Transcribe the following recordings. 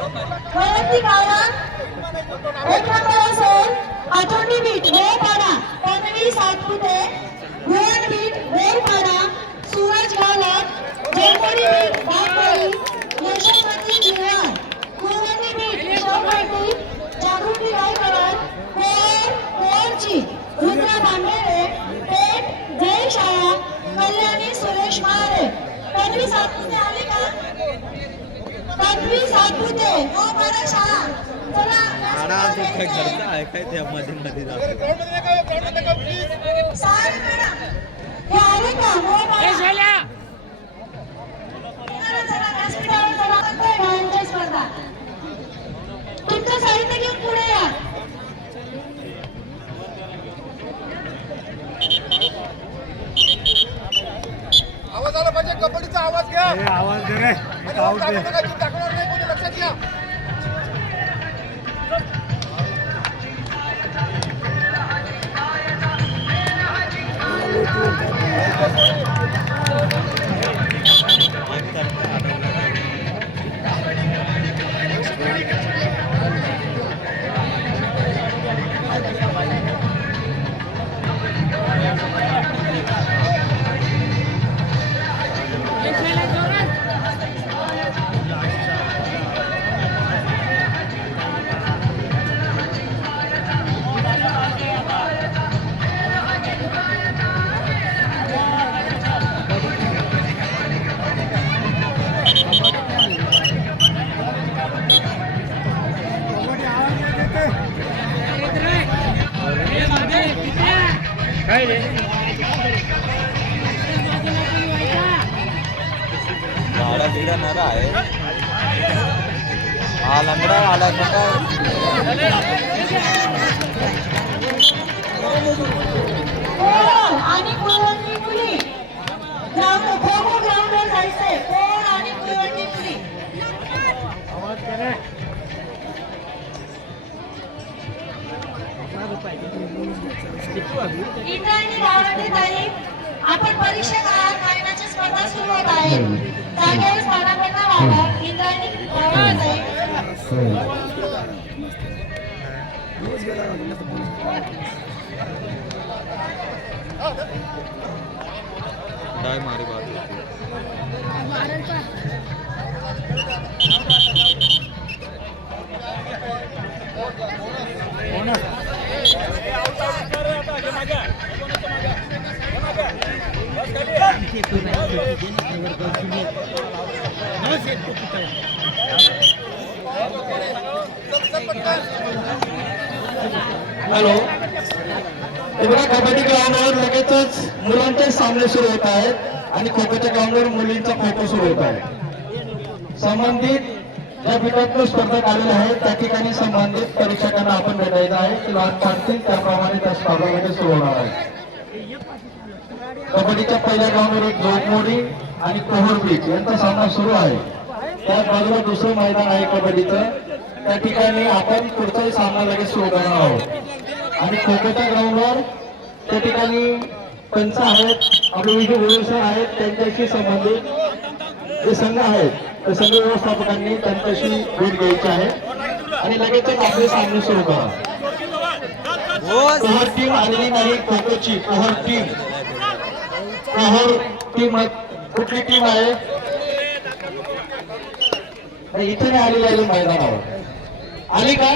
वैयक्तिक आव्हान एक नंबर असेल आठवणी बीट वेळपाडा तन्वी सातपुते, भुवन बीट वेळपाडा सूरज गावलात, जयपुरी बीट बागवाडी यशस्वती जिरवार, कुलवंती बीट शोभाटी जागृती गायकवाड, कोरची रुद्रा बांडेरे, पेठ जय शाळा कल्याणी सुरेश महारे. तन्वी सातपुते आली का? तन्वी सातपुते ओ बारा शाळा चला घरचा आहे काय त्या मध्ये मध्ये सारे मॅडम हे आले का ओ बारा शाळा चला व्यासपीठावर चला गायनच्या स्पर्धा तुमचं साहित्य घेऊन पुढे या. आवाज आला पाहिजे कबड्डीचा आवाज घ्या. आवाज दे रे टाकणार नाही कोणी लक्षात घ्या. काय रे गाडा बिडा नरा आहे हा लंगडा आला का आणि कुलवंती मुली ग्राउंड खो खो ग्राउंडवर जायचंय. कोण आणि कुलवंती मुली आवाज करे इंद्रायणी गावडे ताई आपण परीक्षक आहात. गायनाची स्पर्धा सुरू होत आहे. जागेवर स्थानापन्न व्हावा. इंद्रायणी गावडे ताई डाय मारी बात हॅलो एवढ्या कबड्डी ग्राउंडवर लगेचच मुलांचे सामने सुरू होत आहेत आणि खो खोच्या ग्राउंडवर मुलींचा खो खो सुरू होत आहे. संबंधित ज्या पीठातून स्पर्धक आलेले आहेत त्या ठिकाणी संबंधित परीक्षकांना आपण भेटायचं आहे की लॉट काढतील त्याप्रमाणे त्या स्पर्धा लगेच सुरू होणार आहे. कबड्डीच्या पहिल्या ग्राउंडवर एक जोगमोडी आणि कोहर बीच यांचा सामना सुरू आहे. त्याच बाजूला दुसरं मैदान आहे कबड्डीचं. त्या ठिकाणी आपण पुढचाही सामना लगेच सुरू करणार आहोत. आणि खो खोच्या ग्राउंडवर त्या ठिकाणी पंच आहेत आपले विजय भुवनेश्वर आहेत त्यांच्याशी संबंधित जे संघ आहेत त्या संघ व्यवस्थापकांनी त्यांच्याशी भेट घ्यायची आहे आणि लगेचच आपले सामने सुरू करा. कोहर टीम आलेली नाही. खो खोची कोहर टीम कुठली टीम आहे इथे नाही आलेली आहे मैदानावर आली का?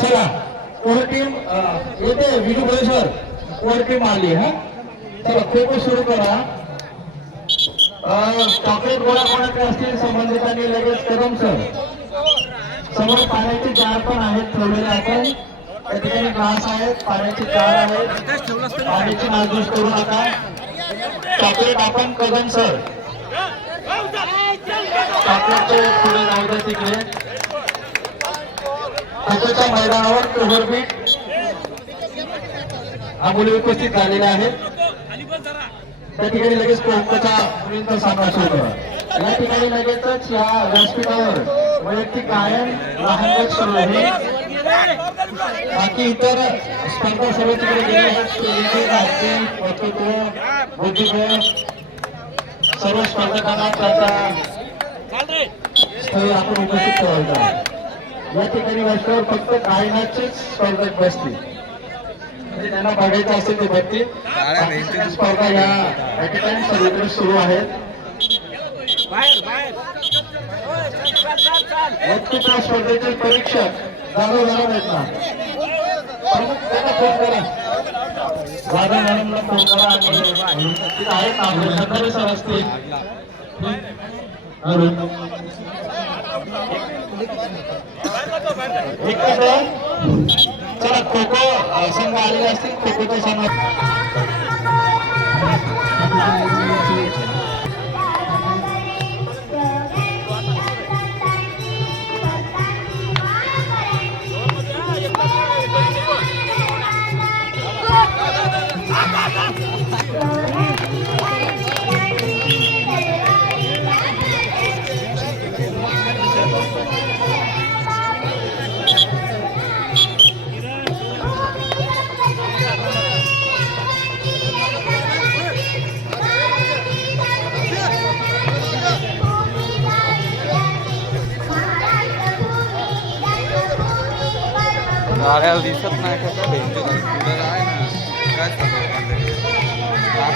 चला कोहर टीम येते. विजू भुवनेश्वर कोहर टीम आली. हा चला खो खो सुरू करा. चॉकलेट गोळा कोणाकडे असतील संबंधितांनी लगेच कदम सर. समोर पाण्याचे जार पण आहेत ठेवलेले आपण. त्या ठिकाणी ग्लास आहेत पाण्याचे जार आहेत. पाण्याची नासधूस करू नका. चॉकलेट आपण कदम सर चॉकलेटचे पुढे जाऊ द्या तिकडे. खोखोच्या मैदानावर कोहर बीट हा मुली उपस्थित झालेल्या आहेत. त्या ठिकाणी लगेच खोखोच्या मुलींचा सामना सुरू करा. या ठिकाणी लगेचच या व्यासपीठावर वैयक्तिक गायन लहान गट सुरू आहे. बाकी इतर स्पर्धा सर्व तिकडे गेले आहेत. वक्तृत्व बुद्धिबळ सर्व स्पर्धकांना त्यांचा स्थळी आपण उपस्थित ठेवायचं आहे. या ठिकाणी बसल्यावर फक्त गायनाचेच स्पर्धक बसतील, म्हणजे त्यांना बघायचं असेल ते बघतील. बाकीच्या स्पर्धा या ठिकाणी सगळीकडे सुरू आहेत. वक्तृत्व स्पर्धेचे परीक्षक जाधव आहेत ना, प्रमुख त्यांना फोन करा, जाधव मॅडमला फोन करा. आणि तिथे आहेत ना आपले सकाळी सर असतील. चला खो खो संघ आलेले असतील, खो खोचा संघ. गाड्या दिसत नाही कसं भेटतो पुढे आहे ना काय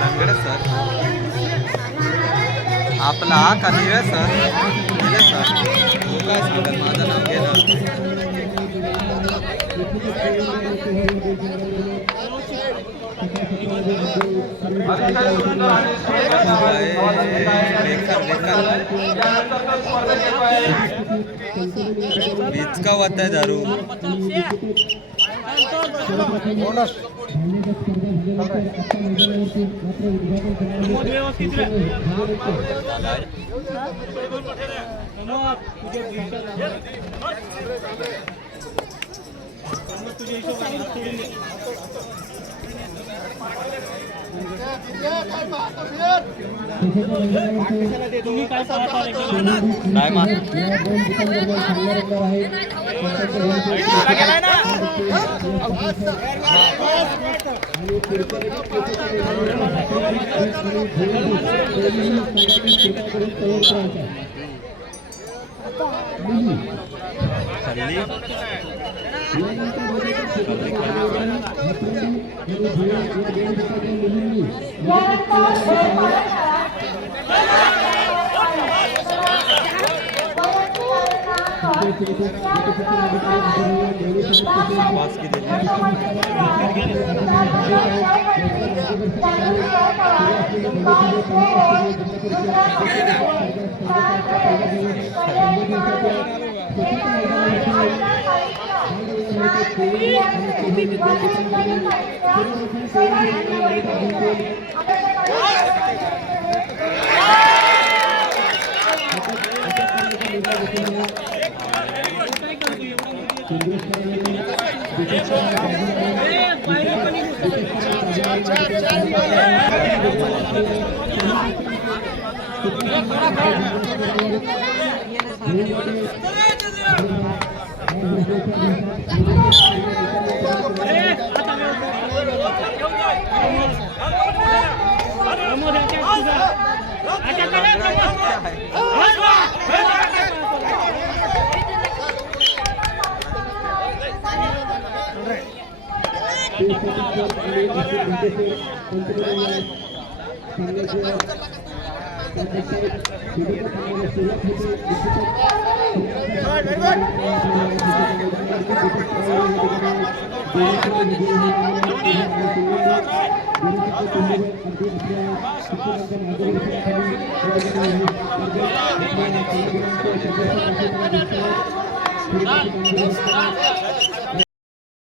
लंगडे सर आपला का निळे सर तू काय सांगेल माझं नाव घेणं बीच का होता है दारू तुम्ही काय पाहता काय मार Stop!